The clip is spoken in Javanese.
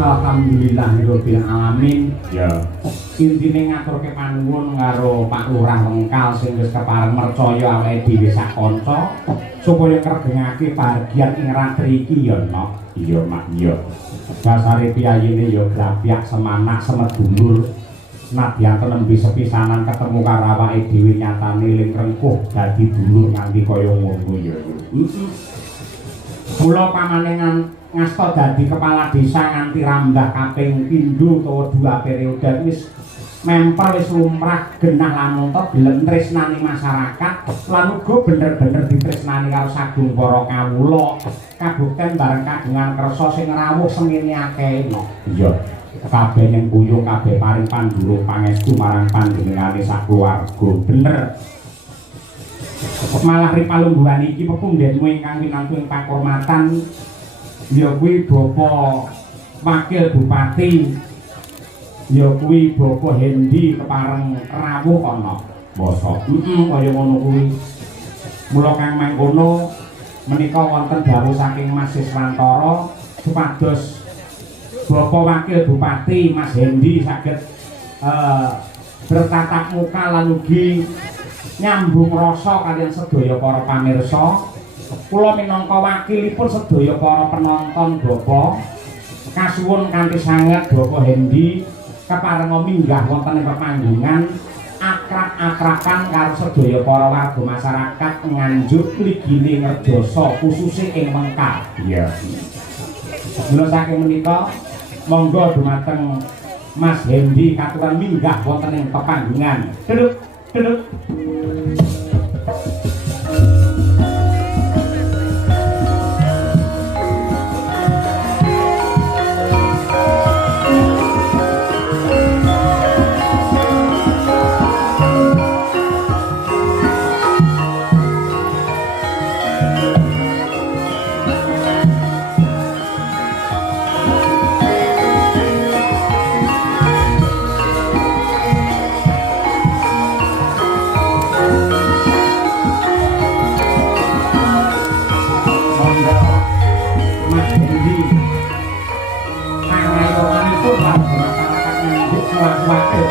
Alhamdulillahirabbil alamin. Ya. Intine ngaturke panuwun karo Pak Lurah Wengkal sing wis kepareng mercaya awake dhewe sak kanca supaya kregengake bahagian ing ratri iki ya, Nok. Iya, Mak, iya. Dasare piyayine ya grapyak semanak semedulur. Nadyan nembe sepisanan ketemu karo awake dhewe nyatane ling rengkuh dadi dulur nganti kaya ngono ya. Mula pamanengan ngasta dadi kepala desa nganti rambah kaping pindho utawa 2 periode wis mempel wis lumrah genah lan entuk gelem tresnani masyarakat lan uga bener-bener ditresnani karo sagung para kawula kabukten bareng kagungan kersa sing rawuh semene akeh. Iya, kabeh ning buyu kabeh paring pandhurung pangestu marang panjenengane sakeluarga. Bener. Malah ripalungguhan iki pepundhenmu ingkang winangku ing pakurmatan ya kuwi Bapak Wakil Bupati, ya kuwi Bapak Hendi kepareng rawuh ana. Mosok kaya ngono kuwi. Mula kang mangkono menika wonten dawuh saking Mas Siswantara supados Bapak Wakil Bupati Mas Hendi saged bertatap muka lan ugi nyambung rasa kaliyan sedaya para pamirsa. Kula minangka wakilipun sedaya para penonton Bapak kasuwun kanthi sanget Bapak Hendi keparenga minggah wonten ing pepanggungan akrab-akraban karo sedaya para warga masyarakat Nganjuk mligine Ngerjoso khususe ing Mengkal. Iya. Mula saking menika monggo dumateng Mas Hendi katuran minggah wonten ing pepanggungan. Duduk. Wakil